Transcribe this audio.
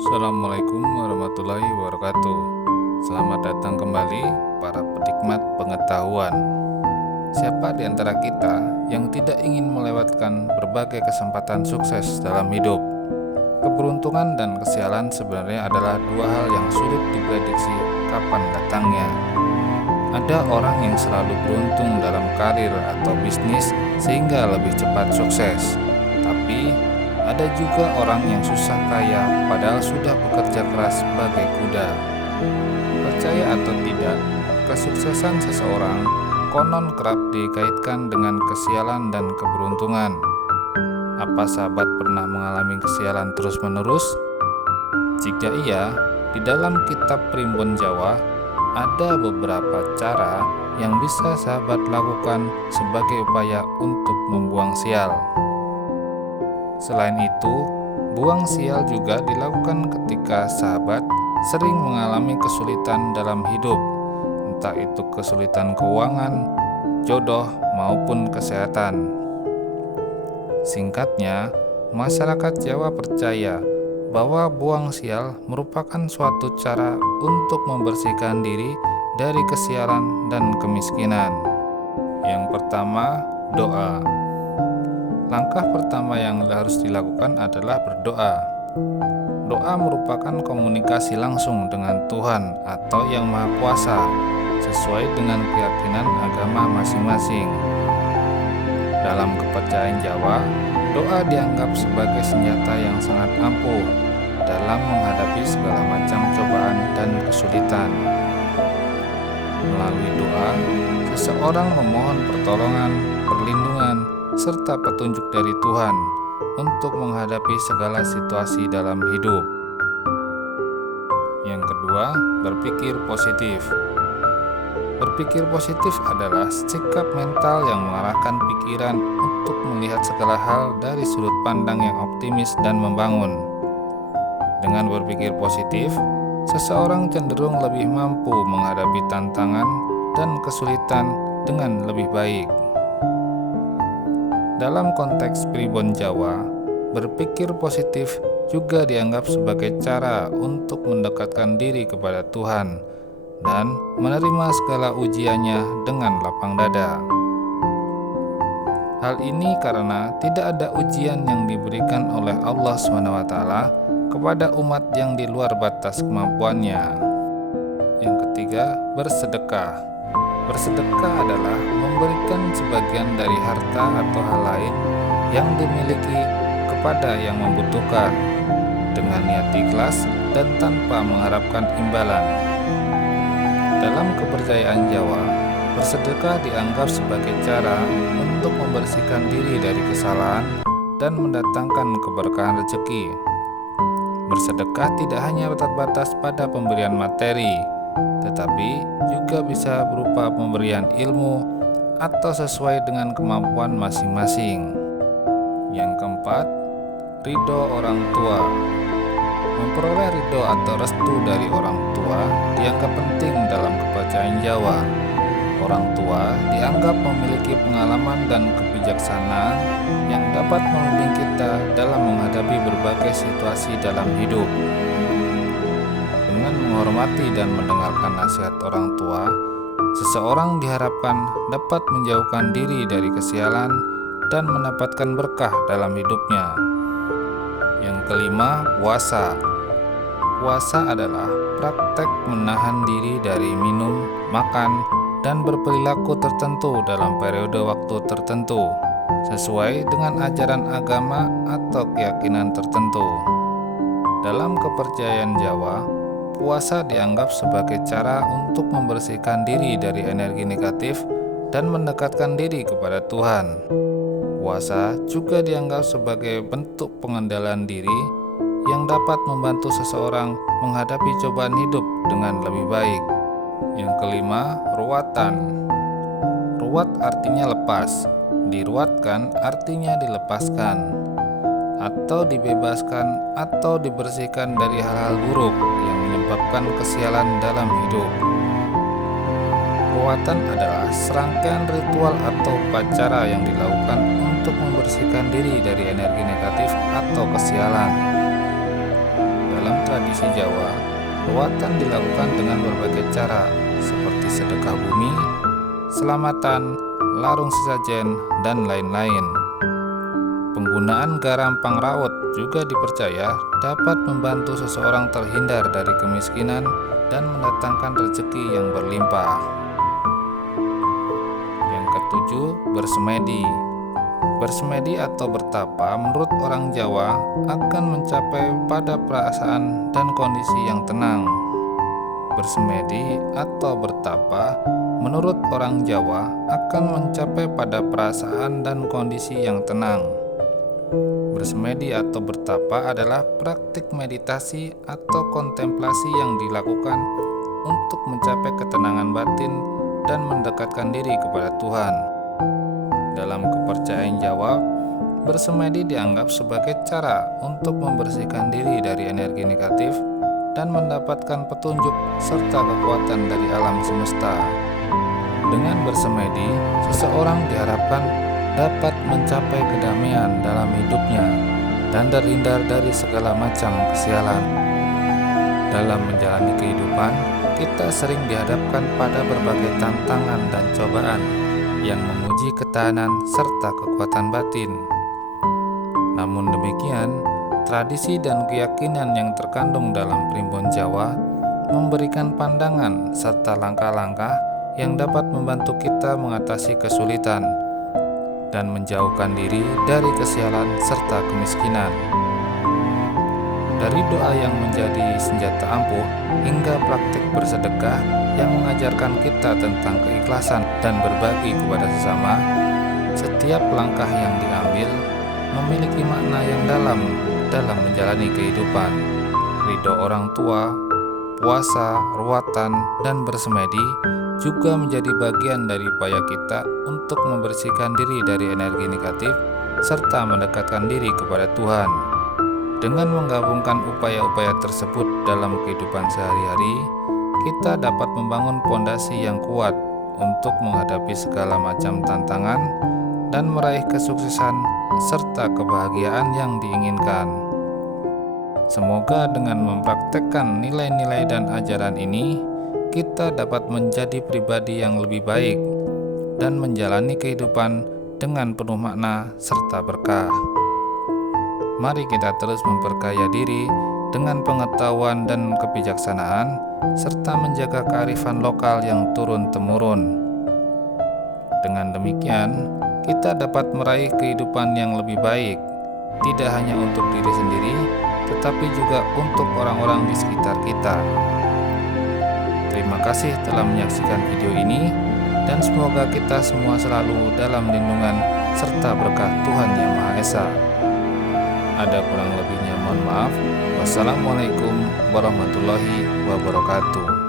Assalamualaikum warahmatullahi wabarakatuh. Selamat datang kembali para penikmat pengetahuan. Siapa di antara kita yang tidak ingin melewatkan berbagai kesempatan sukses dalam hidup? Keberuntungan dan kesialan sebenarnya adalah dua hal yang sulit diprediksi kapan datangnya. Ada orang yang selalu beruntung dalam karir atau bisnis sehingga lebih cepat sukses. Tapi ada juga orang yang susah kaya padahal sudah bekerja keras sebagai kuda. Percaya atau tidak, kesuksesan seseorang konon kerap dikaitkan dengan kesialan dan keberuntungan. Apa sahabat pernah mengalami kesialan terus-menerus? Jika iya, di dalam kitab Primbon Jawa ada beberapa cara yang bisa sahabat lakukan sebagai upaya untuk membuang sial. Selain itu, buang sial juga dilakukan ketika sahabat sering mengalami kesulitan dalam hidup, entah itu kesulitan keuangan, jodoh, maupun kesehatan. Singkatnya, masyarakat Jawa percaya bahwa buang sial merupakan suatu cara untuk membersihkan diri dari kesialan dan kemiskinan. Yang pertama, doa. Langkah pertama yang harus dilakukan adalah berdoa. Doa merupakan komunikasi langsung dengan Tuhan atau Yang Maha Kuasa, sesuai dengan keyakinan agama masing-masing. Dalam kepercayaan Jawa, doa dianggap sebagai senjata yang sangat ampuh dalam menghadapi segala macam cobaan dan kesulitan. Melalui doa, seseorang memohon pertolongan, perlindungan, serta petunjuk dari Tuhan untuk menghadapi segala situasi dalam hidup. Yang kedua, berpikir positif. Berpikir positif adalah sikap mental yang mengarahkan pikiran untuk melihat segala hal dari sudut pandang yang optimis dan membangun. Dengan berpikir positif, seseorang cenderung lebih mampu menghadapi tantangan dan kesulitan dengan lebih baik. Dalam konteks pribon Jawa, berpikir positif juga dianggap sebagai cara untuk mendekatkan diri kepada Tuhan dan menerima segala ujiannya dengan lapang dada. Hal ini karena tidak ada ujian yang diberikan oleh Allah SWT kepada umat yang di luar batas kemampuannya. Yang ketiga, bersedekah. Bersedekah adalah memberikan sebagian dari harta atau hal lain yang dimiliki kepada yang membutuhkan dengan niat ikhlas dan tanpa mengharapkan imbalan. Dalam kepercayaan Jawa, bersedekah dianggap sebagai cara untuk membersihkan diri dari kesalahan dan mendatangkan keberkahan rezeki. Bersedekah tidak hanya terbatas pada pemberian materi, tetapi juga bisa berupa pemberian ilmu atau sesuai dengan kemampuan masing-masing. Yang keempat, ridho orang tua. Memperoleh ridho atau restu dari orang tua dianggap penting dalam kepercayaan Jawa. Orang tua dianggap memiliki pengalaman dan kebijaksanaan yang dapat membimbing kita dalam menghadapi berbagai situasi dalam hidup. Dengan menghormati dan mendengarkan nasihat orang tua, seseorang diharapkan dapat menjauhkan diri dari kesialan dan mendapatkan berkah dalam hidupnya. Yang kelima, puasa. Puasa adalah praktek menahan diri dari minum, makan, dan berperilaku tertentu dalam periode waktu tertentu, sesuai dengan ajaran agama atau keyakinan tertentu. Dalam kepercayaan Jawa, puasa dianggap sebagai cara untuk membersihkan diri dari energi negatif dan mendekatkan diri kepada Tuhan. Puasa juga dianggap sebagai bentuk pengendalian diri yang dapat membantu seseorang menghadapi cobaan hidup dengan lebih baik. Yang kelima, ruwatan. Ruwat artinya lepas, diruatkan artinya dilepaskan, atau dibebaskan atau dibersihkan dari hal-hal buruk yang menyebabkan kesialan dalam hidup. Ruwatan adalah serangkaian ritual atau upacara yang dilakukan untuk membersihkan diri dari energi negatif atau kesialan. Dalam tradisi Jawa, ruatan dilakukan dengan berbagai cara seperti sedekah bumi, selamatan, larung sesajen, dan lain-lain. Penggunaan garam pangrawut juga dipercaya dapat membantu seseorang terhindar dari kemiskinan dan mendatangkan rezeki yang berlimpah. Yang ketujuh, bersemedi. Bersemedi atau bertapa menurut orang Jawa akan mencapai pada perasaan dan kondisi yang tenang. Bersemedi atau bertapa menurut orang Jawa akan mencapai pada perasaan dan kondisi yang tenang. Bersemedi atau bertapa adalah praktik meditasi atau kontemplasi yang dilakukan untuk mencapai ketenangan batin dan mendekatkan diri kepada Tuhan. Dalam kepercayaan Jawa, bersemedi dianggap sebagai cara untuk membersihkan diri dari energi negatif dan mendapatkan petunjuk serta kekuatan dari alam semesta. Dengan bersemedi, seseorang diharapkan dapat mencapai kedamaian dalam hidupnya dan terhindar dari segala macam kesialan. Dalam menjalani kehidupan, kita sering dihadapkan pada berbagai tantangan dan cobaan yang menguji ketahanan serta kekuatan batin. Namun demikian, tradisi dan keyakinan yang terkandung dalam primbon Jawa memberikan pandangan serta langkah-langkah yang dapat membantu kita mengatasi kesulitan dan menjauhkan diri dari kesialan serta kemiskinan. Dari doa yang menjadi senjata ampuh hingga praktik bersedekah yang mengajarkan kita tentang keikhlasan dan berbagi kepada sesama, setiap langkah yang diambil memiliki makna yang dalam menjalani kehidupan. Ridho orang tua, puasa, ruatan, dan bersemedi juga menjadi bagian dari upaya kita untuk membersihkan diri dari energi negatif serta mendekatkan diri kepada Tuhan. Dengan menggabungkan upaya-upaya tersebut dalam kehidupan sehari-hari, kita dapat membangun pondasi yang kuat untuk menghadapi segala macam tantangan dan meraih kesuksesan serta kebahagiaan yang diinginkan. Semoga dengan mempraktekkan nilai-nilai dan ajaran ini, kita dapat menjadi pribadi yang lebih baik dan menjalani kehidupan dengan penuh makna serta berkah. Mari kita terus memperkaya diri dengan pengetahuan dan kebijaksanaan, serta menjaga kearifan lokal yang turun-temurun. Dengan demikian, kita dapat meraih kehidupan yang lebih baik, tidak hanya untuk diri sendiri, tetapi juga untuk orang-orang di sekitar kita. Terima kasih telah menyaksikan video ini, dan semoga kita semua selalu dalam lindungan serta berkah Tuhan Yang Maha Esa. Ada kurang lebihnya mohon maaf. Wassalamualaikum warahmatullahi wabarakatuh.